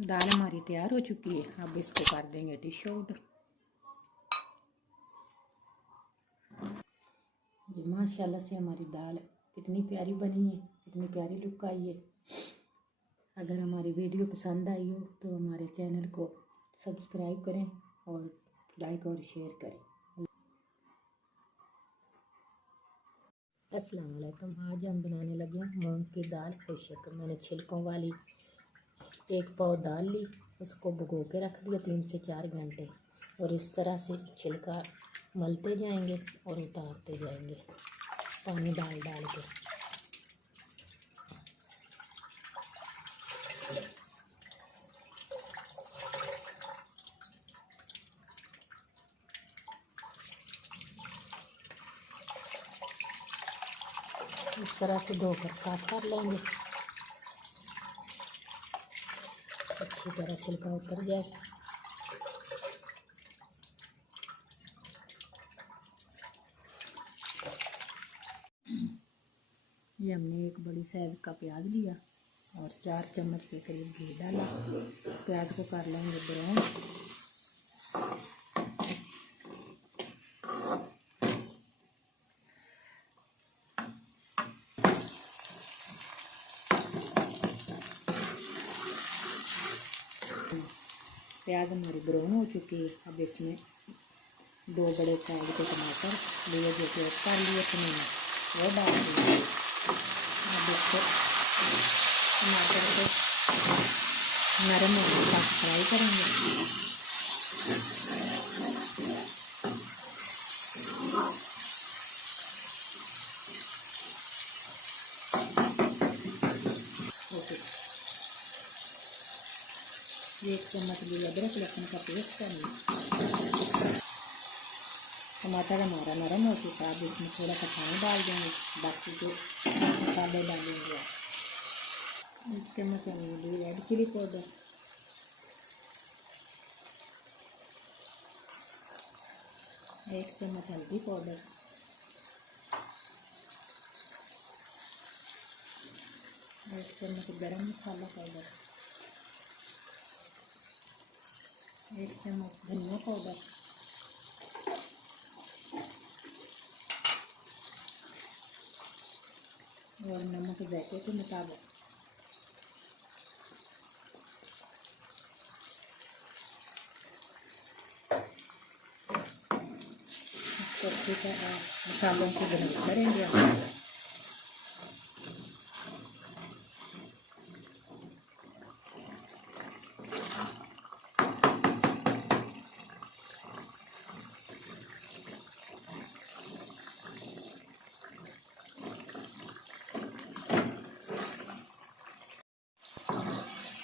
दाल हमारी तैयार हो चुकी है। अब इसको कर देंगे डिश आउट। माशाल्लाह से हमारी दाल कितनी प्यारी बनी है, कितनी प्यारी लुक आई है। अगर हमारी वीडियो पसंद आई हो तो हमारे चैनल को सब्सक्राइब करें और लाइक और शेयर करें। अस्सलाम वालेकुम। आज हम बनाने लगे मूंग की दाल खुशक। मैंने छिलकों वाली 1 पाव दाल ली, उसको भिगो के रख दिया 3 से 4 घंटे, और इस तरह से छिलका मलते जाएंगे और उतारते जाएंगे पानी डाल डाल के। इस तरह से धोकर साफ कर लेंगे, अच्छी तरह छिलका उतर जाए। ये हमने एक बड़ी साइज़ का प्याज लिया और 4 चम्मच के करीब घी डाला। प्याज को कर लेंगे ब्राउन। प्याज हमारी ब्राउन हो चुकी है। अब इसमें 2 बड़े साइज के टमाटर लिए जो चॉप कर लिए थे मैंने, वो डाल दिए। अब इसको टमाटर को नरम होने तक फ्राई करेंगे। ओके, 1 चम्मच लिए अदरक लहसुन का पेस्ट करेंगे। टमाटर हमारा नरम हो चुका है। अब इसमें थोड़ा सा पानी डाल देंगे, बाकी जो मसाले डालेंगे। 1 चम्मच हमने रेड चिली पाउडर, 1 चम्मच हल्दी पाउडर, 1 चम्मच गरम मसाला पाउडर, 1 चम्मच धनिया पाउडर, और नमक जायके के मुताबिक। अच्छी तरह मसालों को ब्लेंड करेंगे।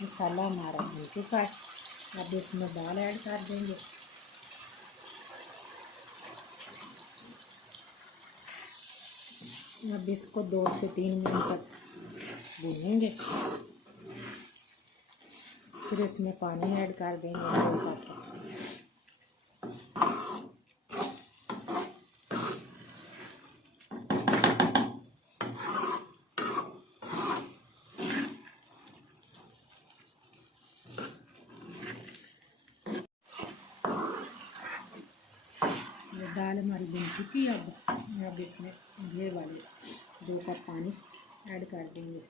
मसाला हमारा भून चुका है। अब इसमें दाल ऐड कर देंगे। अब इसको 2 से 3 मिनट तक भूनेंगे। फिर इसमें पानी ऐड कर देंगे। दाल हमारी बन चुकी है। अब इसमें ये वाले 2 कप पानी ऐड कर देंगे।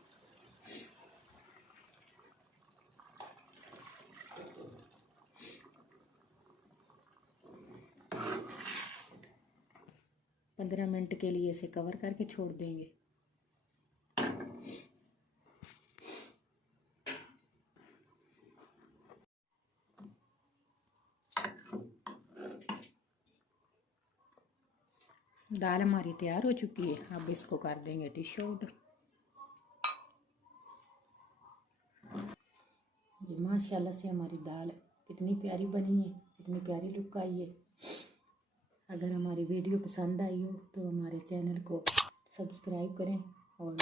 पंद्रह मिनट के लिए इसे कवर करके छोड़ देंगे। दाल हमारी तैयार हो चुकी है। अब इसको कर देंगे डिश आउट। माशाल्लाह से हमारी दाल कितनी प्यारी बनी है, कितनी प्यारी लुक आई है। अगर हमारी वीडियो पसंद आई हो तो हमारे चैनल को सब्सक्राइब करें और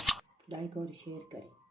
लाइक और शेयर करें।